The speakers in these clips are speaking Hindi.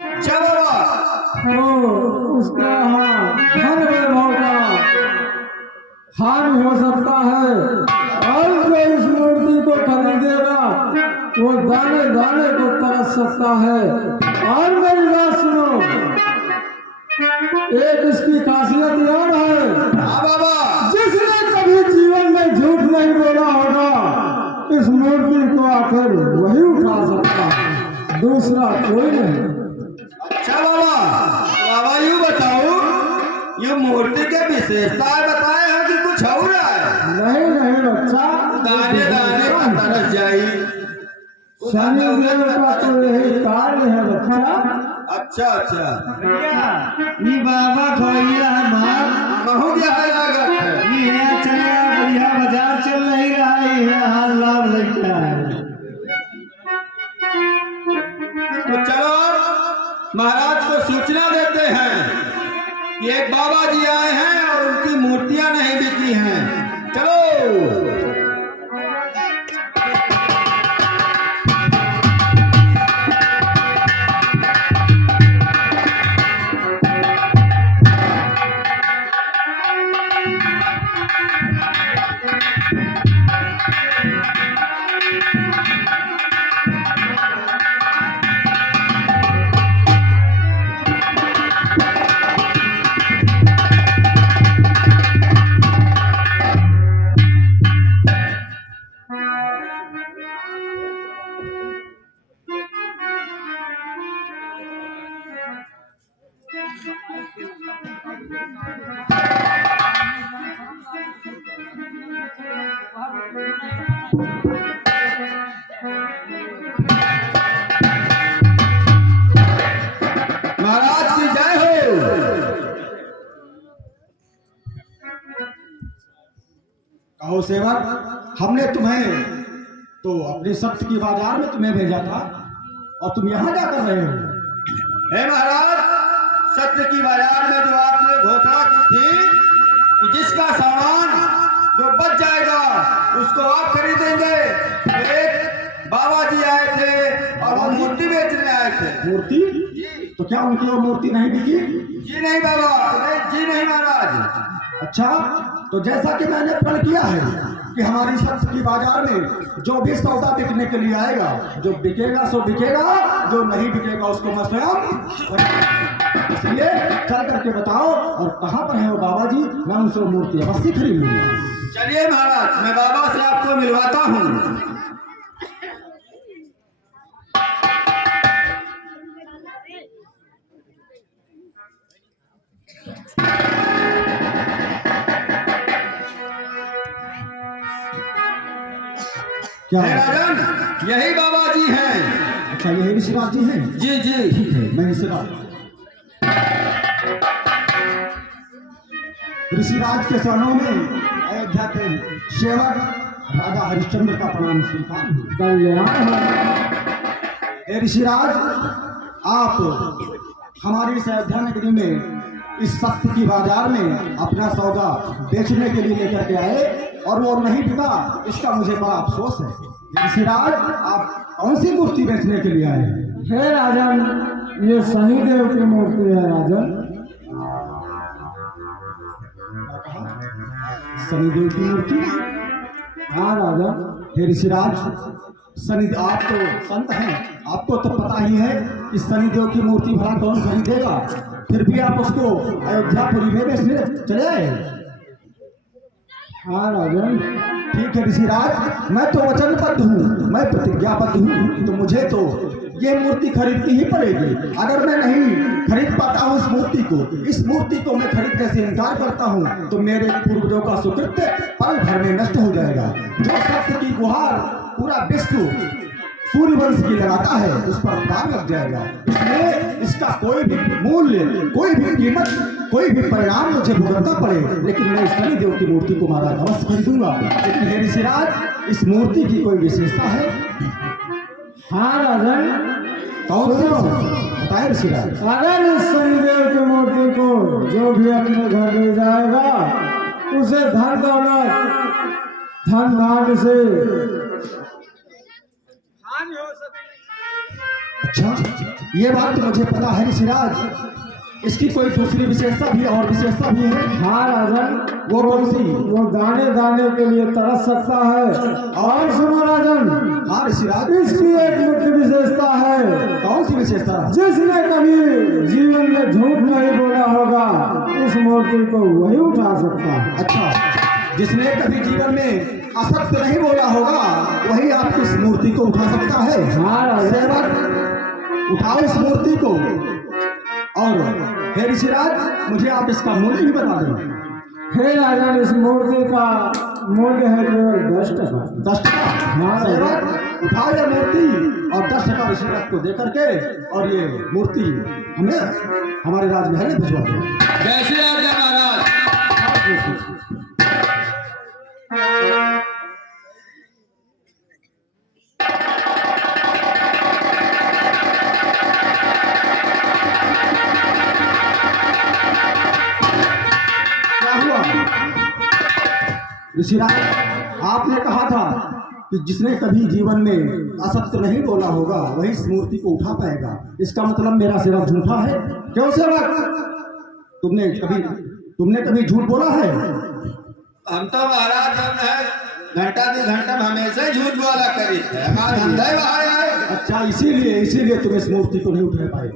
अच्छा बाबा। तो उसका धन वैभव का हानि हो सकता है। और जो इस मूर्ति को खरीदेगा वो दाने दाने को तरस सकता है। और मेरी बात सुनो, एक इसकी खासियत यह है, हाँ बाबा। जिसने कभी जीवन में झूठ नहीं बोला होगा इस मूर्ति को आकर वही उठा सकता है, दूसरा कोई नहीं। अच्छा बाबा। बाबा यूँ बताओ, ये मूर्ति के विशेषताएं बताए हैं कि कुछ और है? नहीं नहीं बच्चा, दाने दाने का तरस जाई। शनिदेव का तो यही कार्य है बच्चा। अच्छा अच्छा। ये बाबा खोइया हमार महू क्या है लागत है? ये यहाँ चला बढ़िया बाजार चल नहीं रहा है, यहाँ लाभ लेके आए। तो चलो महाराज को सूचना देते हैं कि एक बाबा जी आए हैं और उनकी मूर्तियां नहीं बिकी हैं। चलो। महाराज की जय हो। कहो सेवक, हमने तुम्हें तो अपनी सत्य की बाजार में तुम्हें भेजा था और तुम यहाँ क्या कर रहे हो? हे महाराज, सत्य की बाजार में जो आपने घोषणा की थी कि जिसका सामान जो बच जाएगा उसको आप खरीदेंगे, तो एक बाबा जी आए थे और वो मूर्ति बेचने आए थे। मूर्ति? तो क्या उनकी वो मूर्ति नहीं बिकी? जी नहीं बाबा, नहीं जी नहीं महाराज। अच्छा, तो जैसा कि मैंने प्रण किया है कि हमारी सत्य की बाजार में जो भी सौदा बिकने के लिए आएगा, जो बिकेगा सो बिकेगा, जो नहीं बिकेगा उसको मैं स्वयं। इसलिए चल करके बताओ और कहाँ पर है वो बाबा जी, मैं उनसे वो मूर्ति अवश्य खरीद लूंगा। चलिए महाराज, मैं बाबा से आपको मिलवाता हूँ। क्या हे है? राजन, यही बाबा जी हैं। अच्छा, यही ऋषिराज जी हैं? जी जी। ठीक है, मैं ऋषिराज के शरणों में अयोध्या के सेवक राजा हरिश्चंद्र का प्रणाम स्वीकार हूँ। कल्याण हो। हे ऋषिराज, आप हमारी इस अयोध्या नगरी में इस सत्य की बाजार में अपना सौदा बेचने के लिए लेकर के आए और वो नहीं बिका, इसका मुझे बड़ा अफसोस है। ऋषिराज, आप कौन सी मूर्ति बेचने के लिए आए? हे राजन, ये शनिदेव की मूर्ति है राजन। शनिदेव की मूर्ति? हाँ राजन। हे ऋषिराज, शनिदेव, आप तो संत हैं, आपको तो पता ही है कि शनिदेव की मूर्ति भला कौन खरीदेगा, फिर भी आप उसको अयोध्यापुरी में बेचने चले आए। हाँ राजन। ठीक है ऋषिराज, मैं तो वचनबद्ध हूँ, मैं प्रतिज्ञाबद्ध हूँ, तो मुझे तो ये मूर्ति खरीदनी ही पड़ेगी। अगर मैं नहीं खरीद पाता हूँ इस मूर्ति को मैं खरीदने से इनकार करता हूँ तो मेरे पूर्वजों का सुकृत्य पल भर में नष्ट हो जाएगा। जो सत्य की गुहार पूरा विश्व सूर्यवंश की लगाता है उस पर दाग लग जाएगा। इसलिए इसका कोई भी मूल्य, कोई भी कीमत, कोई भी परिणाम मुझे भुगतना पड़े, लेकिन मैं शनिदेव की मूर्ति को महाराज अवश्य खरीदूंगा। लेकिन हे ऋषिराज, इस मूर्ति की कोई विशेषता है? हाँ राजन। कौन सी बताए ऋषिराज? अगर इस शनिदेव की मूर्ति को जो भी अपने घर ले जाएगा उसे धन दौलत धन धान्य से हानि हो सकती है। अच्छा, ये बात तो मुझे पता है ऋषिराज, इसकी कोई दूसरी विशेषता भी और विशेषता भी है। हाँ राजन, वो कौन सी? वो दाने दाने के लिए तरस सकता है। और सुनो राजन, हाँ ऋषिराज, इसकी एक मुख्य विशेषता है। कौन सी विशेषता? जिसने कभी जीवन में झूठ नहीं बोला होगा उस मूर्ति को वही उठा सकता है। अच्छा, जिसने कभी जीवन में असत्य नहीं बोला होगा वही आपकी इस मूर्ति को उठा सकता है। हाँ राजन, सेवक उठाओ इस मूर्ति को। और हे ऋषिराज, मुझे आप इसका मूल्य भी बता दें। हे राजन, इस मूर्ति का मूल्य है केवल 10 टका। 10 टका? हाँ सेवक उठाओ ये मूर्ति और 10 टका ऋषिराज को दे करके और ये मूर्ति हमें हमारे राजमहल में भिजवा दो। जैसे आज्ञा महाराज। क्या हुआ ऋषिराज? आपने कहा था कि जिसने कभी जीवन में असत्य नहीं बोला होगा वही इस मूर्ति को उठा पाएगा। इसका मतलब मेरा सेवक झूठा है? क्यों सेवक, तुमने कभी झूठ बोला है? हम तो महाराज हम है घंटा 2 घंटा में हमेशा ही झूठ बोला करी है। हमारा धंधा ही वहाँ है। अच्छा, इसीलिए तुम इस मूर्ति को नहीं उठा पाए।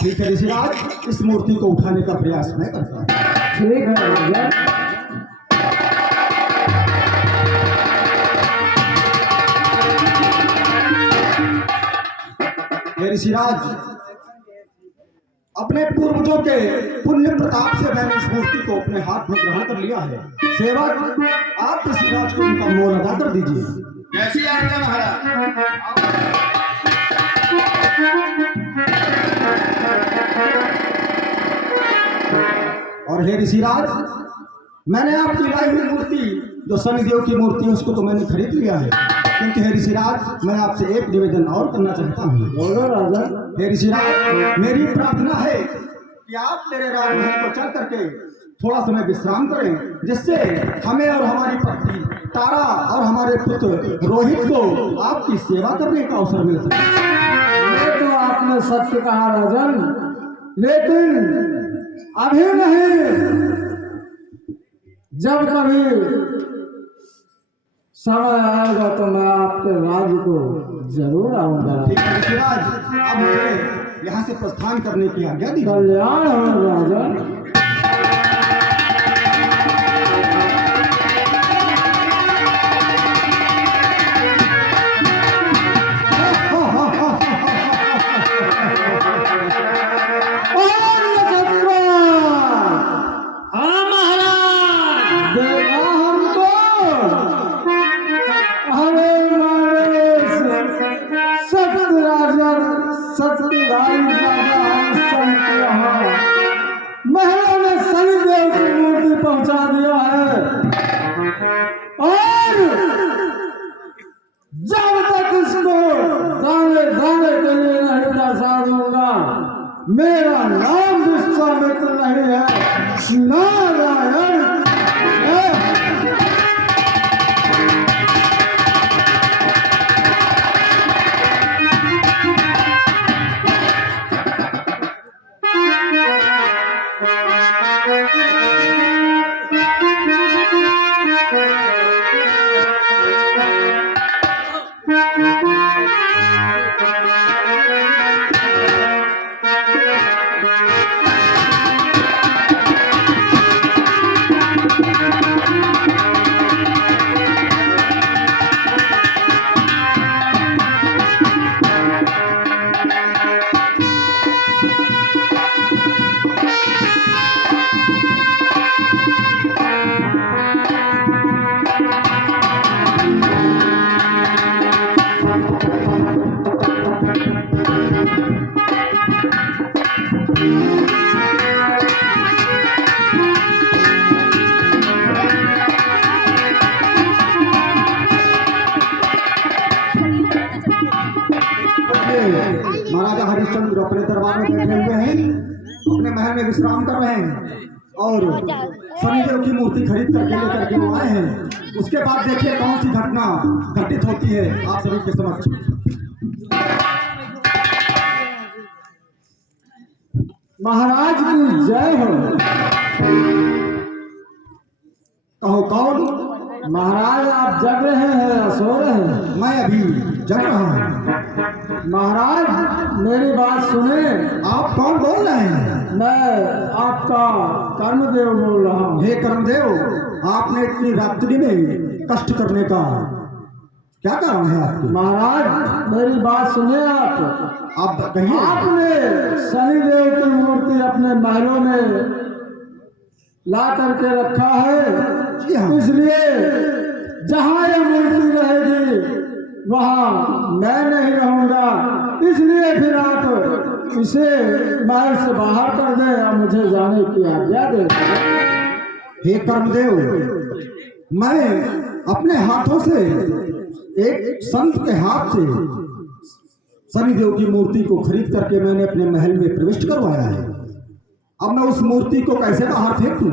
ठीक है ऋषिराज, इस मूर्ति को उठाने का प्रयास मैं करता हूँ। ठीक है राजन। हे ऋषिराज, अपने पूर्वजों के पुण्य प्रताप से मैंने इस मूर्ति को अपने हाथ में ग्रहण कर लिया है। सेवक, आप ऋषिराज को उनका मोल अदा कर दीजिए। जैसी आज्ञा महाराज। और हे ऋषिराज, मैंने आपकी लाई हुई मूर्ति जो शनिदेव की मूर्ति है उसको तो मैंने खरीद लिया है, किंतु हे ऋषिराज मैं आपसे एक निवेदन और करना चाहता हूँ। बोलो राजन। हे ऋषिराज, मेरी प्रार्थना है कि आप मेरे राजमहल को चल करके थोड़ा समय विश्राम करें, जिससे हमें और हमारी पत्नी तारा और हमारे पुत्र रोहित को आपकी सेवा करने का अवसर मिल सके। ये तो आपने सत्य कहा राजन, लेकिन अभी नहीं, जब कभी समय आएगा तो मैं आपके राज्य को जरूर आऊंगा। ठीक है ऋषिराज, अब मुझे यहाँ से प्रस्थान करने की आज्ञा दी। कल्याण हो राजन। महलों ने शनिदेव की मूर्ति पहुंचा दिया है, और जब तक इसको दाने दाने के लिए नहीं दर्शा दूंगा, मेरा नाम विश्वामित्र नहीं है, नारायण है। महाराजा हरिश्चंद्र अपने दरबार में बैठे हुए हैं, अपने महल में विश्राम कर रहे हैं, और शनिदेव की मूर्ति खरीद करके लेकर के वो आए हैं। उसके बाद देखिए कौन सी घटना घटित होती है आप सभी के समक्ष। महाराज की जय हो। कहो कौन? महाराज आप जग रहे हैं या सो रहे हैं? मैं अभी जग रहा हूँ। महाराज मेरी बात सुने। आप कौन बोल रहे हैं? मैं आपका कर्मदेव बोल रहा हूँ। हे कर्मदेव, आपने इतनी रात्रि में कष्ट करने का क्या कारण है आपके? महाराज मेरी बात सुने आप कहिए। आपने शनिदेव की मूर्ति अपने महलों में ला करके रखा है। जी हाँ। इसलिए जहाँ ये मूर्ति रहेगी वहाँ मैं नहीं रहूँगा। इसलिए फिर आप इसे महल से बाहर कर दें या मुझे जाने की आज्ञा दें। हे कर्मदेव, मैं अपने हाथों से एक संत के हाथ से शनिदेव की मूर्ति को खरीद करके मैंने अपने महल में प्रविष्ट करवाया है। अब मैं उस मूर्ति को कैसे बाहर फेंक दूं?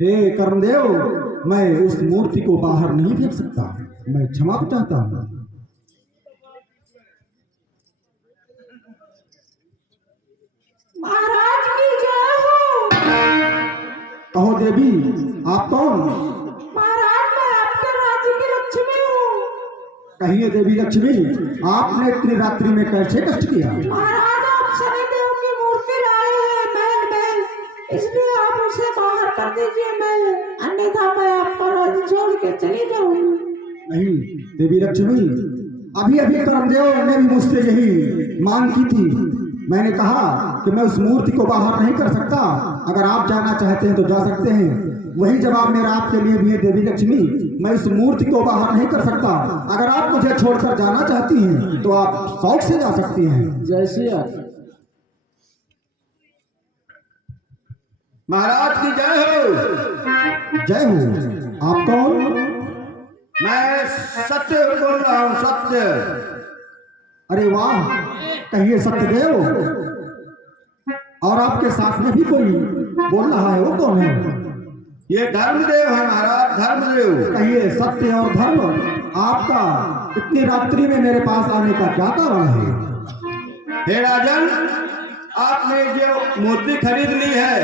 हे कर्मदेव, मैं उस मूर्ति को बाहर नहीं फेंक सकता। मैं क्षमा चाहता हूँ। महाराज की जय हो। कहो देवी, आप कौन? महाराज मैं आपके राज्य की लक्ष्मी हूँ। कहिए देवी लक्ष्मी, आपने इतनी रात्रि में कैसे कष्ट किया? महाराज आप शनिदेव की मूर्ति लाए हैं महल में, इसलिए आप उसे बाहर कर दीजिए महल, अन्यथा मैं आपका राज्य छोड़ के चली जाऊंगी। नहीं देवी लक्ष्मी, अभी अभी कर्मदेव ने भी मुझसे यही मांग की थी। मैंने कहा कि मैं उस मूर्ति को बाहर नहीं कर सकता, अगर आप जाना चाहते हैं तो जा सकते हैं। वही जवाब मेरा आपके लिए भी है देवी लक्ष्मी, मैं उस मूर्ति को बाहर नहीं कर सकता। अगर आप मुझे छोड़कर जाना चाहती हैं तो आप शौक से जा सकती हैं। जैसी आप। महाराज की जय हो। जय हो। आप कौन? मैं सत्य बोल रहा हूँ, सत्य। अरे वाह, कहिए सत्यदेव। और आपके साथ में भी कोई बोल रहा है, वो कौन है? ये धर्मदेव है महाराज, धर्मदेव। कहिए सत्य और धर्म, आपका इतनी रात्रि में मेरे पास आने का क्या कारण है? हे राजन, आपने जो मूर्ति खरीद ली है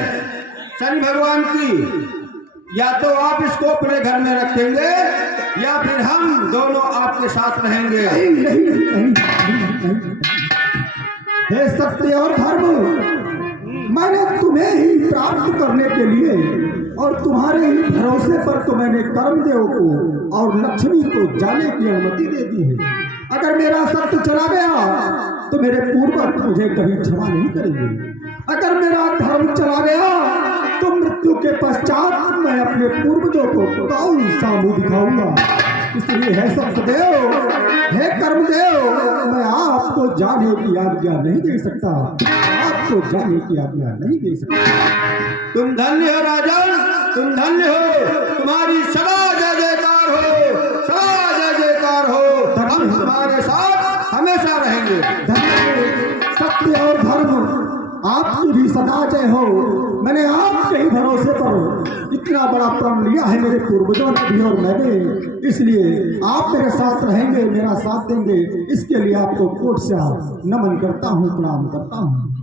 शनि भगवान की, या तो आप इसको अपने घर में रखेंगे या फिर हम दोनों आपके साथ रहेंगे। नहीं, नहीं, नहीं, नहीं, नहीं। हे सत्य और धर्म, मैंने तुम्हें ही प्राप्त करने के लिए और तुम्हारे ही भरोसे पर तो मैंने कर्मदेव को और लक्ष्मी को जाने की अनुमति दे दी है। अगर मेरा सत्य चला गया तो मेरे पूर्वज मुझे कभी क्षमा नहीं करेंगे। अगर मेरा धर्म चला गया तो मृत्यु के पश्चात मैं अपने पूर्वजों को कौन सा मुंह दिखाऊंगा। इसलिए है सत्यदेव, हे कर्मदेव, मैं आपको जाने की आज्ञा नहीं दे सकता। आपको जाने की आज्ञा नहीं दे सकता। तुम धन्य हो राजन, तुम धन्य हो। तुम्हारी सदा जय जयकार हो, सदा जय जयकार हो। हम तुम्हारे साथ हमेशा रहेंगे। धन्य सत्य और धर्म, आपकी भी सदा जय हो। मैंने आपके ही भरोसे पर इतना बड़ा प्रण लिया है मेरे पूर्वजों ने भी और मैंने, इसलिए आप मेरे साथ रहेंगे, मेरा साथ देंगे। इसके लिए आपको कोट से नमन करता हूँ, प्रणाम करता हूँ।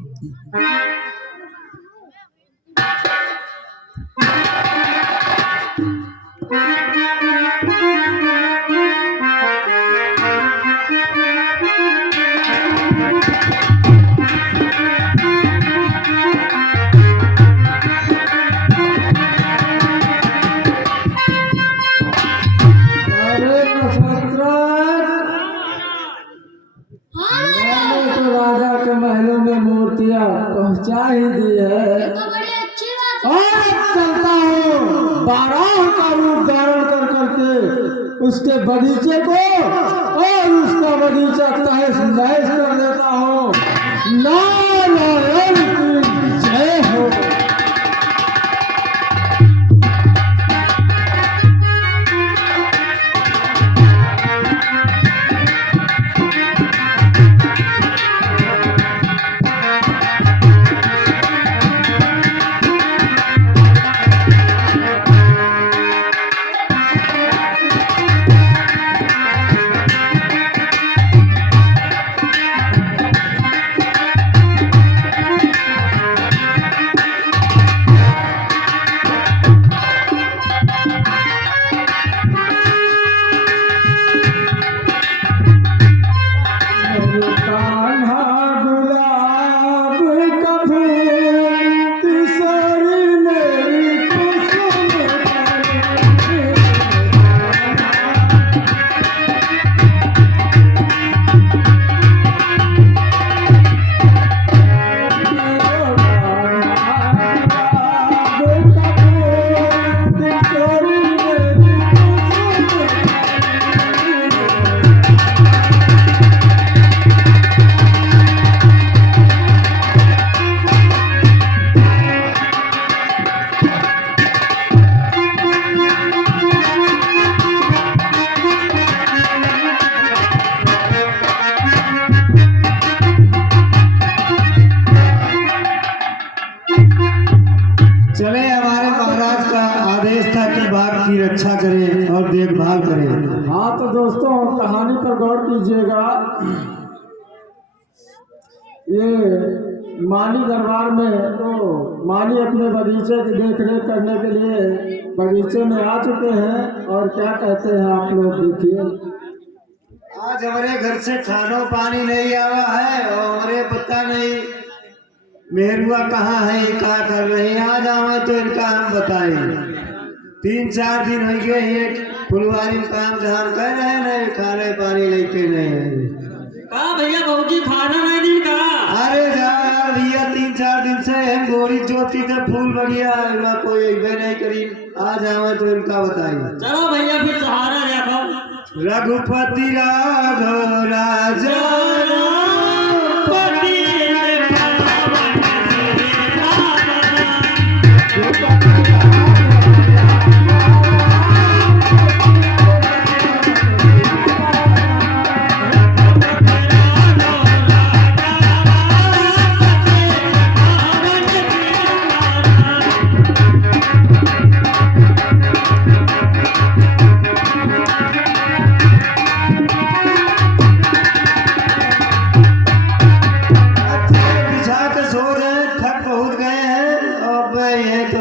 मैंने तो राजा के महलों में मूर्तियां पहुंचा ही दी है तो बड़ी अच्छी बात है। और चलता हूँ बारह का रूप धारण कर करके उसके बगीचे को और उसका बगीचा तहस नहस कर देता हूँ। नारायण की जय हो। करें और देखभाल करें। हाँ तो दोस्तों कहानी पर गौर कीजिएगा। ये माली दरबार में तो माली अपने बगीचे की देख रेख करने के लिए बगीचे में आ चुके हैं और क्या कहते हैं आप लोग देखिए। आज हमारे घर से खानो पानी नहीं आवा है और हमारे पता नहीं मेहरुआ कहाँ है, क्या कर रहे हैं। आज आवे तो इनका हम बताएं। 3-4 दिन हो गए ये फुलवारी में काम धान कर रहे हैं, खाने पानी लेके नहीं। कहा भैया बहुजी खाना नहीं दिन का। अरे जा यार भैया 3-4 दिन से हम गोरी ज्योति से फूल बढ़िया है कोई एक नहीं करी। आज आवे तो इनका बताइए। चलो भैया फिर सहारा देखो। रघुपति राघव राजा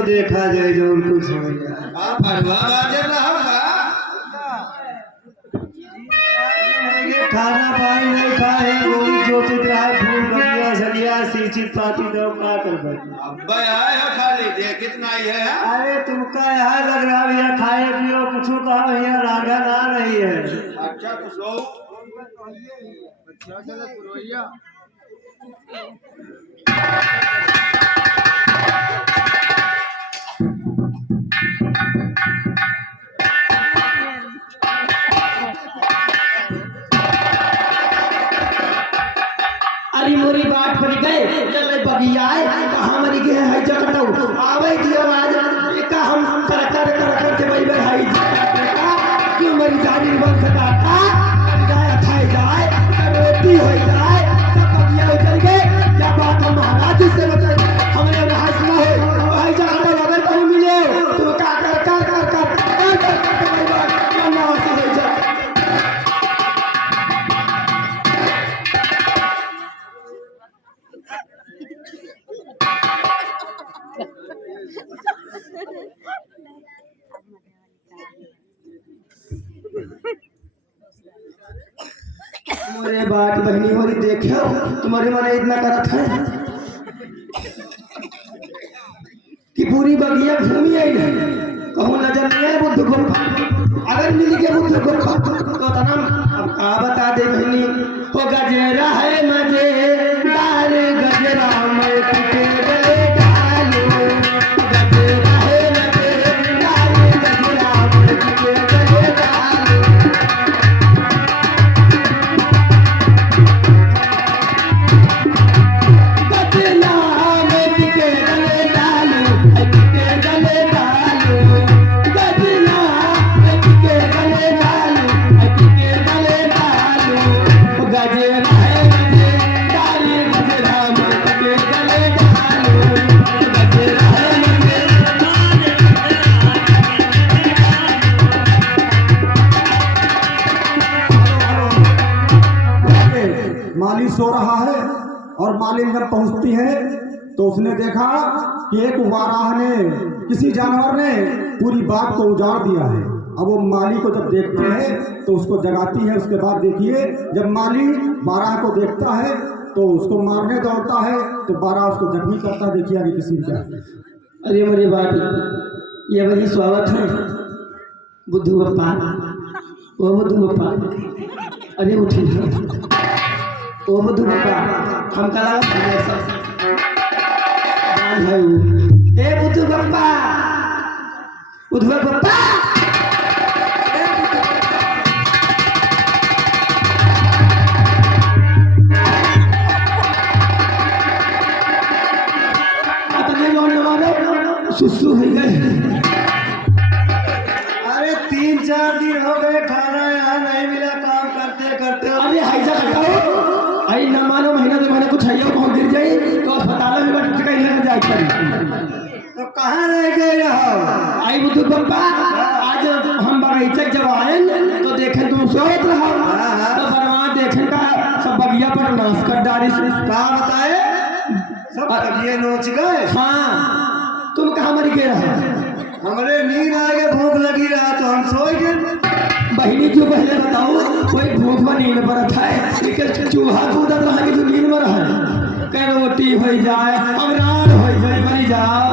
देखा जाए जो उनको समझ खाना पानी नहीं खाए गोरी ज्योति राय फूल बढ़िया सलिया सींचित पाती दो का कर अब्बा आए हो खाली देख इतना ही है। अरे तुमका यहाँ लग रहा भैया खाए पियो कुछ कहा भैया रागा ना रही है। अच्छा तो सो अरे मोरी बात पर गए चले बगिया कहाँ मरी गए है जगटौ आवे की आवाज का हम कर के भाई भाई क्यों मरी जानी बन सका था जाए खाए जाए रोटी हो जाए सब बगिया उतर गए। क्या बात हम महाराज से बताए हमने हासिल हो भाई जगटौ अगर कहीं मिले तो क्या कर तुम्हारे बात बहनी हो रही देखो तुम्हारे मन इतना करत है कि पूरी बगिया घूमी आई नहीं कहूँ नजर नहीं है बुद्ध गुफा अगर मिल गया बुद्ध गुफा तो तना अब का बता दे बहनी हो गजेरा है मजे डाल गजरा मैं तुझे गले डालो गजेरा है मजे डाल गजरा मैं तुझे गले डालो माली सो रहा है और माली अंदर पहुंचती है तो उसने देखा कि एक वाराह ने किसी जानवर ने पूरी बात को उजाड़ दिया है। अब वो माली को जब देखते हैं तो उसको जगाती है। उसके बाद देखिए जब माली वाराह को देखता है तो उसको मारने दौड़ता है तो वाराह उसको जख्मी करता है। देखिए आगे किसी क्या। अरे मेरी बात ये वही स्वागत है बुद्धू बप्पा वो बुद्धू बप्पा अरे उठी ओ बुद्धू बप्पा हम कला है ए बुद्धू बप्पा बुद्धू बप्पा सुसु हो गए। अरे 3-4 दिन हो गए खाना यहाँ नहीं मिला काम करते करते। अरे हाईजा बताओ आई न मानो महीना 2 महीना कुछ है कौन गिर जाए तो अस्पताल में बैठ के लेकर जाए करी तो कहाँ रह गए रहो आई बुद्धू बप्पा आज हम पैचक जब आए तो देखें तुम सोच रहा तो बरमान देखें का सब बगिया पर नाश कर डाली से कहा बताए सब ये नोच गए। हाँ तुम कहाँ मर गए रहा हमारे नींद आ गए, भूख लगी रहा तो हम सो गए। बहनी जो पहले बताओ कोई भूख में नींद पर था लेकिन चूहा कूदा रहा कि जो नींद में रहा कह रोटी हो जाए अमरान हो जाए मरी जाओ।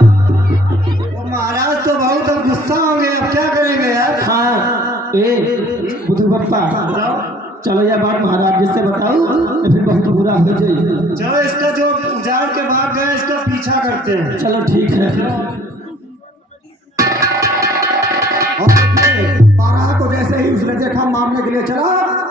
वो महाराज तो बहुत अब गुस्सा हो गए, अब क्या करेंगे यार। हाँ ए बुधु बप्पा चलो यह बात महाराज जी से बताओ तो फिर बहुत बुरा हो जाए। चलो इसका जो उजाड़ के भाग गए इसका पीछा करते हैं। चलो ठीक है। और देखिए बारह को जैसे ही उसने देखा मारने के लिए चला